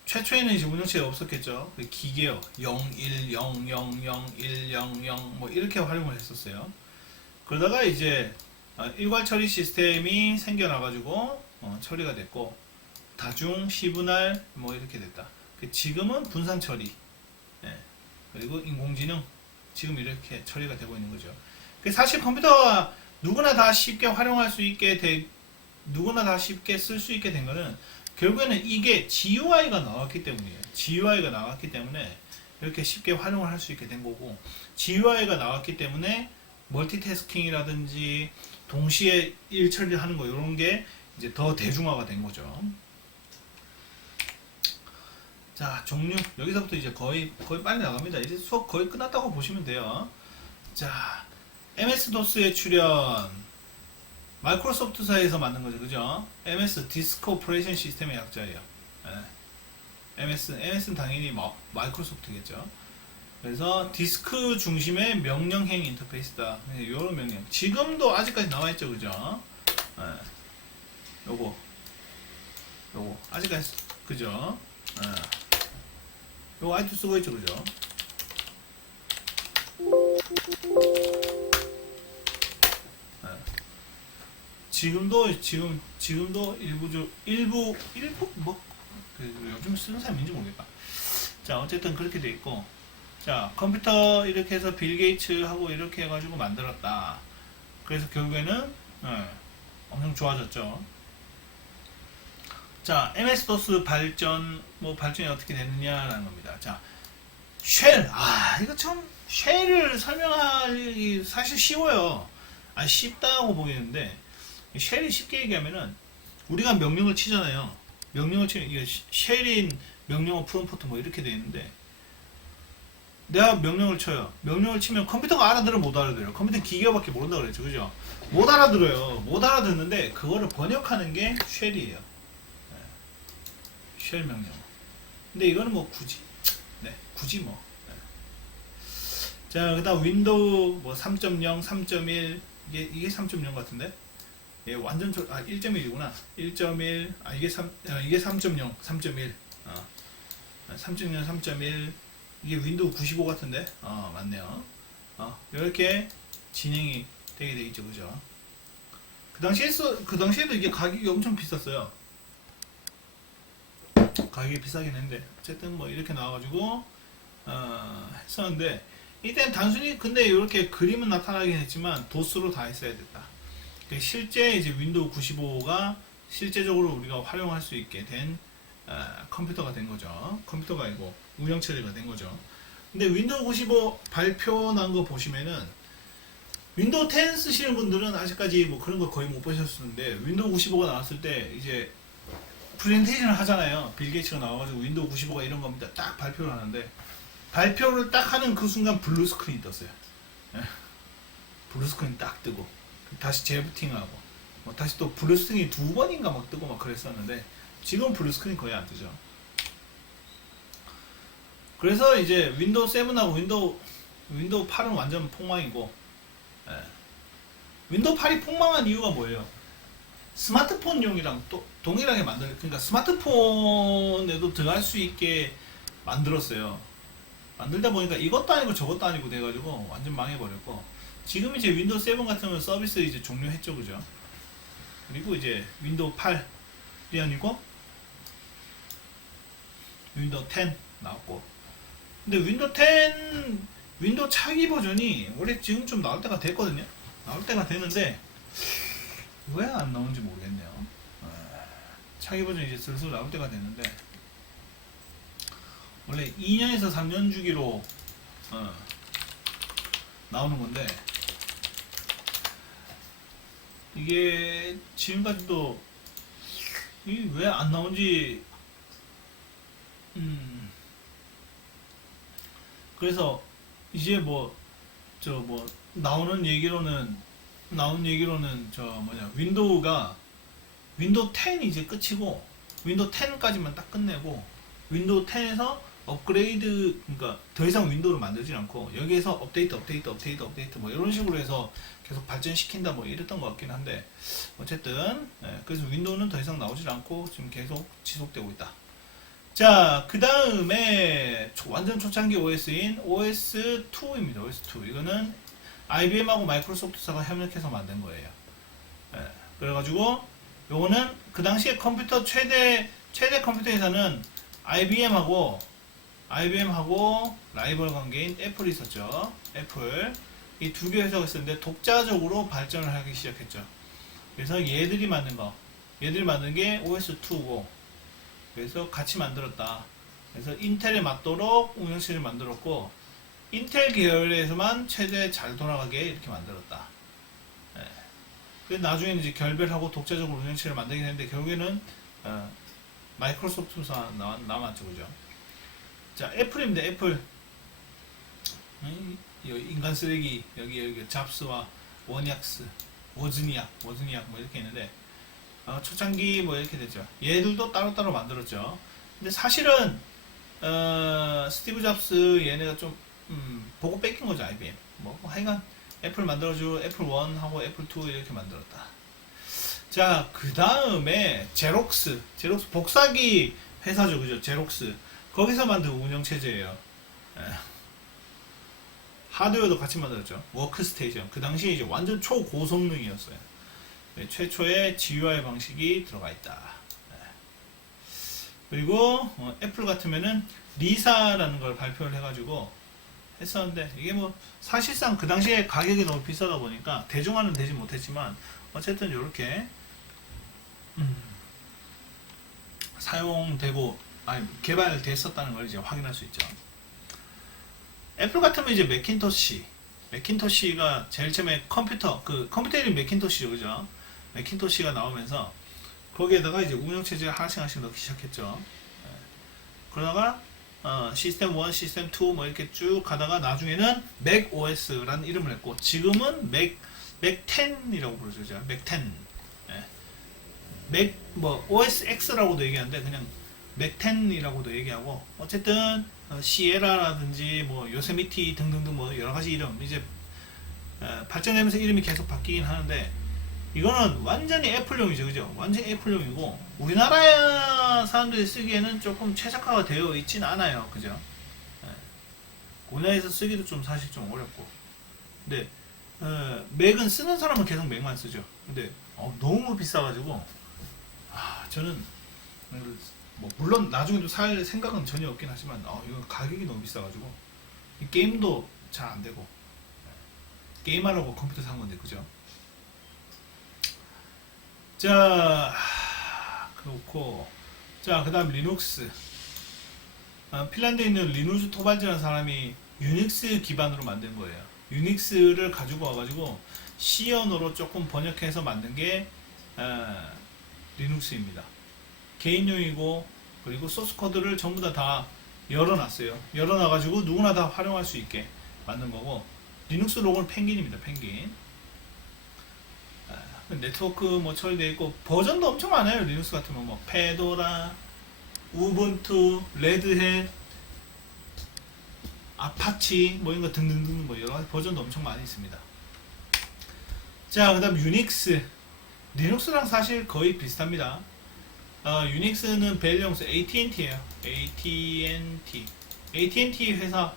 최초에는 이제 운영체제가 없었겠죠. 기계요. 01, 0, 0, 0, 1, 0, 0 뭐 이렇게 활용을 했었어요. 그러다가 이제 일괄 처리 시스템이 생겨나가지고 처리가 됐고, 다중, 시분할 뭐 이렇게 됐다. 지금은 분산 처리, 그리고 인공지능, 지금 이렇게 처리가 되고 있는 거죠. 사실 컴퓨터가 누구나 다 쉽게 활용할 수 있게 누구나 다 쉽게 쓸 수 있게 된 거는 결국에는 이게 GUI가 나왔기 때문이에요. GUI가 나왔기 때문에 이렇게 쉽게 활용을 할 수 있게 된 거고, GUI가 나왔기 때문에 멀티태스킹이라든지 동시에 일 처리하는 거 이런 게 이제 더 대중화가 된 거죠. 자, 종류. 여기서부터 이제 거의 빨리 나갑니다. 이제 수업 거의 끝났다고 보시면 돼요. 자, MS-DOS의 출현. 마이크로소프트사에서 만든 거죠. 그죠? MS, 디스크 오퍼레이션 시스템의 약자예요. 예. MS는 당연히 마이크로소프트겠죠. 그래서 디스크 중심의 명령행 인터페이스다. 요런 명령. 지금도 아직까지 나와있죠. 그죠? 예. 요거 아직까지 그죠? 예. 요거 아직도 쓰고 있죠. 그죠? 예. 지금도 일부 뭐 요즘 쓰는 사람인지 모르겠다. 자, 어쨌든 그렇게 돼 있고, 자, 컴퓨터 이렇게 해서 빌 게이츠하고 이렇게 해가지고 만들었다. 그래서 결국에는 엄청 좋아졌죠. 자, MS-DOS 발전이 어떻게 됐느냐라는 겁니다. 자, 쉘. 이거 참, 쉘을 설명하기 사실 쉬워요. 쉽다고 보이는데, 쉘이 쉽게 얘기하면은, 우리가 명령을 치잖아요. 명령을 치면, 이게 쉘인 명령어 프롬프트 뭐 이렇게 돼 있는데, 내가 명령을 쳐요. 명령을 치면 컴퓨터가 알아들어 못 알아들어요. 컴퓨터는 기계어밖에 모른다 그랬죠. 그죠? 못 알아들어요. 못 알아듣는데, 그거를 번역하는 게 쉘이에요. 쉘 명령. 근데 이거는 뭐 굳이 뭐. 자, 그다음 윈도우 뭐 3.0, 3.1 이게 3.0 같은데. 완전 1.1이구나. 1.1 이게 3.0, 3.1. 3.0, 3.1 이게 윈도우 95 같은데. 맞네요. 이렇게 진행이 되게 돼 있죠. 그죠? 그 당시에도 이게 가격이 엄청 비쌌어요. 가격이 비싸긴 했는데 어쨌든 뭐 이렇게 나와가지고 했었는데 이때는 단순히 근데 이렇게 그림은 나타나긴 했지만 도스로 다 했어야 됐다. 실제 이제 윈도우 95가 실제적으로 우리가 활용할 수 있게 된 컴퓨터가 된 거죠. 컴퓨터가 아니고 운영 처리가 된 거죠. 근데 윈도우 95 발표 난 거 보시면은 윈도우 10 쓰시는 분들은 아직까지 뭐 그런 거 거의 못 보셨었는데 윈도우 95가 나왔을 때 이제 프레젠테이션을 하잖아요. 빌 게이츠가 나와가지고 윈도우 95가 이런 겁니다. 딱 발표를 하는데 발표를 딱 하는 그 순간 블루 스크린이 떴어요. 블루 스크린 딱 뜨고 다시 재부팅하고 뭐 다시 또 블루 스크린이 2번인가 막 뜨고 막 그랬었는데 지금 블루 스크린 거의 안 뜨죠. 그래서 이제 윈도우 7하고 윈도우 8은 완전 폭망이고 윈도우 8이 폭망한 이유가 뭐예요? 스마트폰용이랑 또 동일하게 그러니까 스마트폰에도 들어갈 수 있게 만들었어요. 만들다 보니까 이것도 아니고 저것도 아니고 돼가지고 완전 망해버렸고 지금 이제 윈도우 7 같은 서비스 이제 종료했죠. 그죠? 그리고 이제 윈도우 8이 아니고 윈도우 10 나왔고 근데 윈도우 차기 버전이 원래 지금 좀 나올 때가 됐거든요. 나올 때가 되는데 왜 안 나오는지 모르겠네요. 차기 버전이 이제 슬슬 나올 때가 됐는데 원래 2년에서 3년 주기로 나오는 건데 이게 지금까지도 왜 안 나온지 그래서 이제 나오는 얘기로는 윈도우 10이 이제 끝이고 윈도우 10까지만 딱 끝내고 윈도우 10에서 업그레이드 그러니까 더 이상 윈도우를 만들지 않고 여기에서 업데이트 뭐 이런 식으로 해서 계속 발전시킨다 뭐 이랬던 것 같긴 한데 어쨌든 그래서 윈도우는 더 이상 나오질 않고 지금 계속 지속되고 있다. 자, 그 다음에 완전 초창기 OS인 OS2입니다. OS2 이거는 IBM하고 마이크로소프트사가 협력해서 만든 거예요. 그래가지고 요거는 그 당시에 컴퓨터 최대 컴퓨터 회사는 IBM하고 라이벌 관계인 애플이 있었죠. 애플 이 두 개 회사가 있었는데 독자적으로 발전을 하기 시작했죠. 그래서 얘들이 만든 게 OS2고 그래서 같이 만들었다. 그래서 인텔에 맞도록 운영체를 만들었고 인텔 계열에서만 최대 잘 돌아가게 이렇게 만들었다. 나중에는 이제 결별하고 독자적으로 운영체를 만들긴 했는데 결국에는 마이크로소프트사 남았죠. 그죠? 자, 애플입니다. 애플. 인간 쓰레기 여기 잡스와 워니악스, 워즈니악 뭐 이렇게 있는데 초창기 뭐 이렇게 되죠. 얘들도 따로따로 만들었죠. 근데 사실은 스티브 잡스 얘네가 좀 보고 뺏긴 거죠. IBM. 뭐 하여간 애플 만들어주고 애플 1하고 애플 2 이렇게 만들었다. 자, 그 다음에 제록스 복사기 회사죠, 그죠? 제록스 거기서 만든 운영체제예요. 하드웨어도 같이 만들었죠. 워크스테이션. 그 당시에 이제 완전 초고성능이었어요. 네, 최초의 GUI 방식이 들어가 있다. 네. 그리고 애플 같으면은 리사라는 걸 발표를 해가지고 했었는데 이게 뭐 사실상 그 당시에 가격이 너무 비싸다 보니까 대중화는 되지 못했지만 어쨌든 이렇게 사용되고 개발됐었다는 걸 이제 확인할 수 있죠. 애플 같으면 이제 맥킨토시가 제일 처음에 컴퓨터 이름 맥킨토시죠, 그죠? 맥킨토시가 나오면서 거기에다가 이제 운영체제 하나씩 넣기 시작했죠. 그러다가 시스템 1, 시스템 2 뭐 이렇게 쭉 가다가 나중에는 맥OS라는 이름을 했고 지금은 맥 10이라고 부르죠. 맥 10. 맥 뭐 OS X라고도 얘기하는데 그냥 맥 10이라고도 얘기하고 어쨌든 시에라라든지 뭐 요세미티 등등등 뭐 여러 가지 이름 이제 발전되면서 이름이 계속 바뀌긴 하는데 이거는 완전히 애플용이죠, 그죠? 완전히 애플용이고 우리나라 사람들이 쓰기에는 조금 최적화가 되어 있진 않아요, 그죠? 우리나라에서 쓰기도 좀 사실 좀 어렵고 근데 맥은 쓰는 사람은 계속 맥만 쓰죠. 근데 너무 비싸가지고 저는 뭐 물론 나중에도 살 생각은 전혀 없긴 하지만 이거 가격이 너무 비싸가지고 게임도 잘 안되고 게임하려고 컴퓨터 산 건데, 그죠? 자, 그렇고 자, 그 다음 리눅스. 핀란드에 있는 리누스 토발즈라는 사람이 유닉스 기반으로 만든 거예요. 유닉스를 가지고 와가지고 C 언어로 조금 번역해서 만든 게 리눅스입니다. 개인용이고 그리고 소스 코드를 전부 다 열어놨어요. 열어놔가지고 누구나 다 활용할 수 있게 만든 거고 리눅스 로고는 펭귄입니다. 펭귄. 네트워크 뭐 처리되어 있고 버전도 엄청 많아요. 리눅스 같으면 뭐 페도라, 우분투, 레드햇, 아파치 뭐 이런 거 등등등 뭐 여러 가지 버전도 엄청 많이 있습니다. 자, 그 다음 유닉스. 리눅스랑 사실 거의 비슷합니다. 유닉스는 벨용수 AT&T예요. AT&T 회사.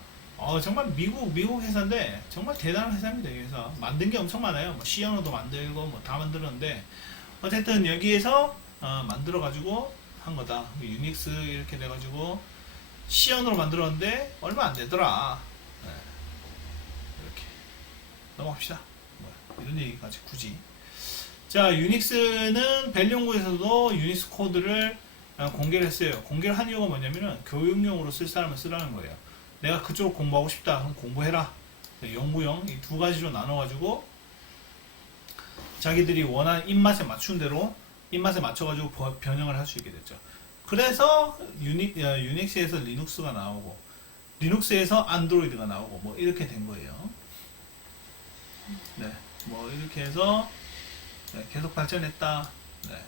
정말 미국 회사인데 정말 대단한 회사입니다. 이 회사 만든 게 엄청 많아요. 뭐 C 언어도 만들고 뭐 다 만들었는데 어쨌든 여기에서 만들어 가지고 한 거다. 유닉스 이렇게 돼 가지고 C 언어로 만들었는데 얼마 안 되더라. 이렇게 넘어갑시다. 이런 얘기까지 굳이. 자, 유닉스는 벨연구에서도 유닉스 코드를 공개를 했어요. 공개를 한 이유가 뭐냐면은 교육용으로 쓸 사람은 쓰라는 거예요. 내가 그쪽 공부하고 싶다 그럼 공부해라. 연구용 이 두 가지로 나눠가지고 자기들이 원하는 입맛에 맞춘 대로 입맛에 맞춰가지고 변형을 할 수 있게 됐죠. 그래서 유닉스에서 리눅스가 나오고 리눅스에서 안드로이드가 나오고 뭐 이렇게 된 거예요. 네, 뭐 이렇게 해서 계속 발전했다. 네,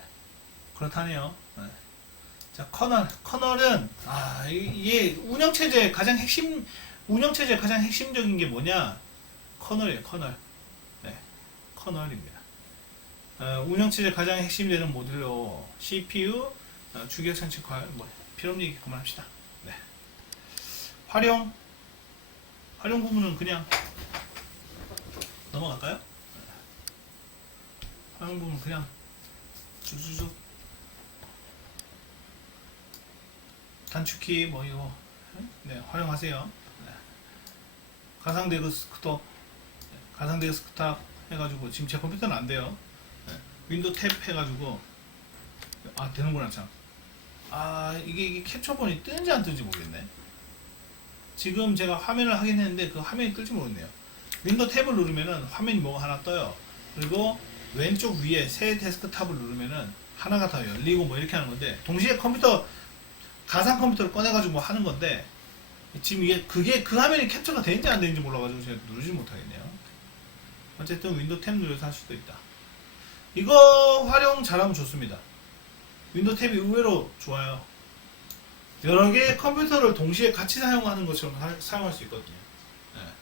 그렇다네요. 네. 자, 커널은 이게 운영체제 가장 핵심적인 게 뭐냐? 커널이에요. 커널. 네, 커널입니다. 운영체제 가장 핵심되는 모듈로 CPU, 주기력 산책활 뭐 필요 없는 얘기 그만합시다. 네. 활용 부분은 그냥 넘어갈까요? 활용 부분 그냥 쭉쭉쭉 단축키 뭐 이거 활용하세요. 네. 가상 데스크톱 해가지고 지금 제 컴퓨터는 안 돼요. 네. 윈도우 탭 해가지고 되는구나 참. 이게 캡처본이 뜨는지 안 뜨는지 모르겠네. 지금 제가 화면을 하긴 했는데 그 화면이 뜰지 모르겠네요. 윈도우 탭을 누르면은 화면이 뭐가 하나 떠요. 그리고 왼쪽 위에 새 데스크탑을 누르면은 하나가 다 열리고 뭐 이렇게 하는 건데 동시에 가상 컴퓨터를 꺼내가지고 뭐 하는 건데 지금 이게 그게 그 화면이 캡처가 되는지 안 되는지 몰라가지고 제가 누르지 못하겠네요. 어쨌든 윈도우 탭 눌러서 할 수도 있다. 이거 활용 잘하면 좋습니다. 윈도우 탭이 의외로 좋아요. 여러 개의 컴퓨터를 동시에 같이 사용하는 것처럼 사용할 수 있거든요. 네.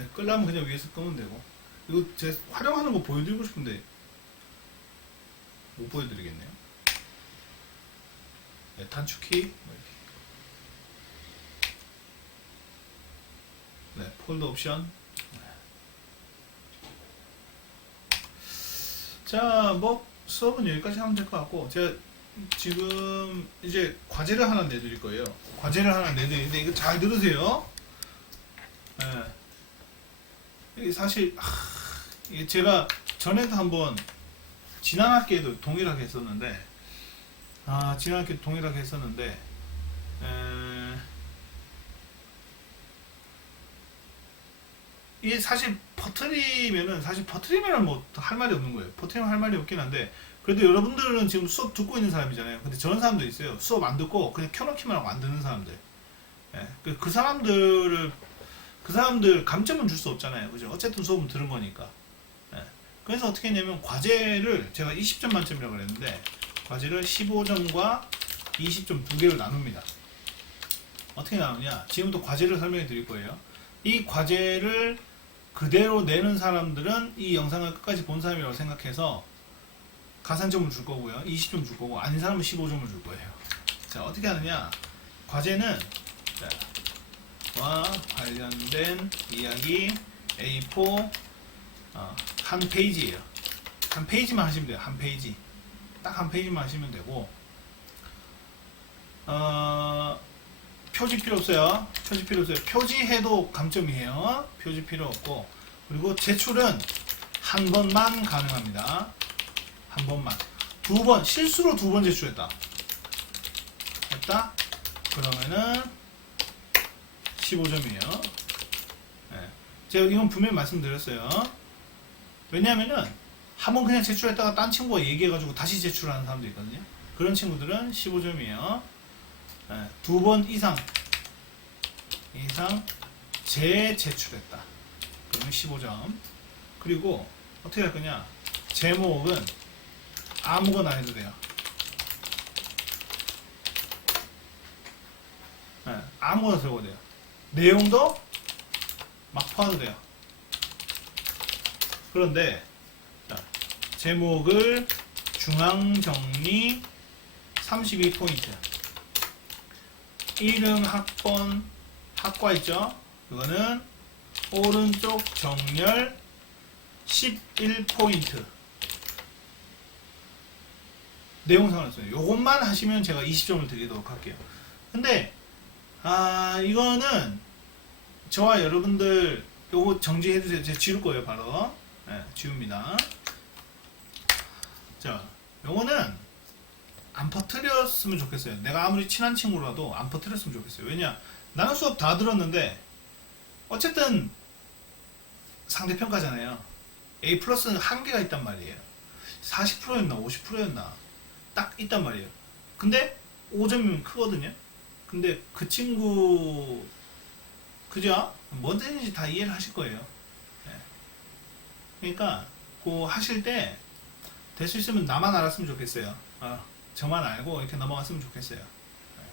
네, 끌려면 그냥 위에서 끄면 되고. 이거 제 활용하는 거 보여드리고 싶은데 못 보여드리겠네요. 네, 단축키 뭐 이렇게. 네, 폴더 옵션. 자, 뭐 수업은 여기까지 하면 될 것 같고, 제가 지금 이제 과제를 하나 내드릴 거예요. 과제를 하나 내드리는데 이거 잘 들으세요. 네. 이게 사실 이게 제가 전에도 한번 지난 학기에도 동일하게 했었는데, 지난 학기도 동일하게 했었는데, 이게 사실 퍼트리면은 뭐 할 말이 없는 거예요. 퍼트리면 할 말이 없긴 한데, 그래도 여러분들은 지금 수업 듣고 있는 사람이잖아요. 근데 저런 사람도 있어요. 수업 안 듣고 그냥 켜놓기만 하고 안 듣는 사람들. 예, 그 사람들 감점은 줄 수 없잖아요. 그죠? 어쨌든 수업은 들은 거니까. 예, 그래서 어떻게 했냐면 과제를 제가 20점 만점이라고 그랬는데, 과제를 15점과 20점 두 개를 나눕니다. 어떻게 나누냐? 지금부터 과제를 설명해 드릴 거예요. 이 과제를 그대로 내는 사람들은 이 영상을 끝까지 본 사람이라고 생각해서 가산점을 줄 거고요. 20점 줄 거고, 아닌 사람은 15점을 줄 거예요. 자, 어떻게 하느냐? 과제는 와 관련된 이야기 A4 한 페이지예요. 한 페이지만 하시면 돼요. 한 페이지. 딱 한 페이지만 하시면 되고, 표지 필요 없어요. 표지 필요 없어요. 표지해도 감점이에요. 표지 필요 없고, 그리고 제출은 한 번만 가능합니다. 한 번만. 실수로 두 번 제출했다. 했다? 그러면은 15점이에요. 네. 제가 이건 분명히 말씀드렸어요. 왜냐면은 한 번 그냥 제출했다가 딴 친구가 얘기해가지고 다시 제출하는 사람도 있거든요. 그런 친구들은 15점이에요. 네. 두 번 이상 재제출했다. 그러면 15점. 그리고 어떻게 할 거냐? 제목은 아무거나 해도 돼요. 네, 아무거나 써도 돼요. 내용도 막 퍼도 돼요. 그런데 자, 제목을 중앙정리 32포인트, 이름, 학번, 학과 있죠? 그거는 오른쪽 정렬 11포인트. 내용 상관없어요. 요것만 하시면 제가 20점을 드리도록 할게요. 근데 이거는 저와 여러분들 요거 정지해주세요. 제가 지울 거예요. 바로 네, 지웁니다. 자, 요거는 안 퍼뜨렸으면 좋겠어요. 내가 아무리 친한 친구라도 안 퍼뜨렸으면 좋겠어요. 왜냐, 나는 수업 다 들었는데 어쨌든 상대평가잖아요. A 플러스는 한계가 있단 말이에요. 40%였나 50%였나 딱 있단 말이에요. 근데 5점이면 크거든요. 근데 그 친구 그죠? 뭐든지 다 이해를 하실 거예요. 네. 그러니까 그 하실 때 될 수 있으면 나만 알았으면 좋겠어요. 저만 알고 이렇게 넘어갔으면 좋겠어요. 네.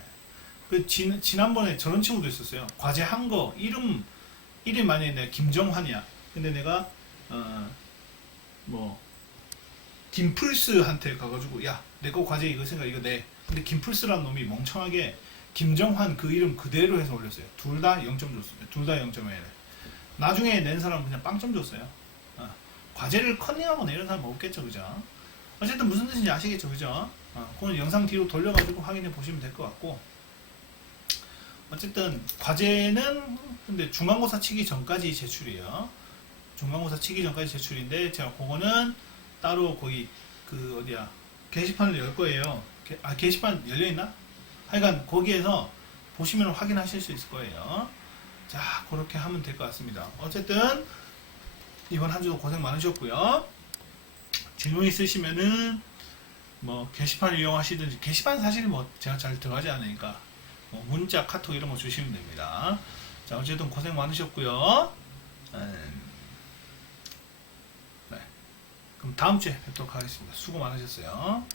그 지난번에 저런 친구도 있었어요. 과제 한 거 이름이 만약에 내가 김정환이야. 근데 내가 김플스한테 가가지고 야, 내 거 과제 이거 생각 이거 내. 근데 김플스라는 놈이 멍청하게 김정환 그 이름 그대로 해서 올렸어요. 둘 다 0점 줬어요. 둘 다 0점에. 나중에 낸 사람은 그냥 빵점 줬어요. 과제를 컨닝하거나 이런 사람 없겠죠, 그죠? 어쨌든 무슨 뜻인지 아시겠죠, 그죠? 그건 영상 뒤로 돌려가지고 확인해 보시면 될 것 같고, 어쨌든 과제는 근데 중간고사 치기 전까지 제출이에요. 중간고사 치기 전까지 제출인데 제가 그거는 따로 거기 그 어디야 게시판을 열 거예요. 게시판 열려 있나? 하여간 거기에서 보시면 확인하실 수 있을 거예요. 자, 그렇게 하면 될 것 같습니다. 어쨌든 이번 한 주도 고생 많으셨고요. 질문 있으시면은 뭐 게시판을 이용하시든지, 게시판 사실 뭐 제가 잘 들어가지 않으니까 뭐 문자, 카톡 이런 거 주시면 됩니다. 자, 어쨌든 고생 많으셨고요. 네. 그럼 다음 주에 뵙도록 하겠습니다. 수고 많으셨어요.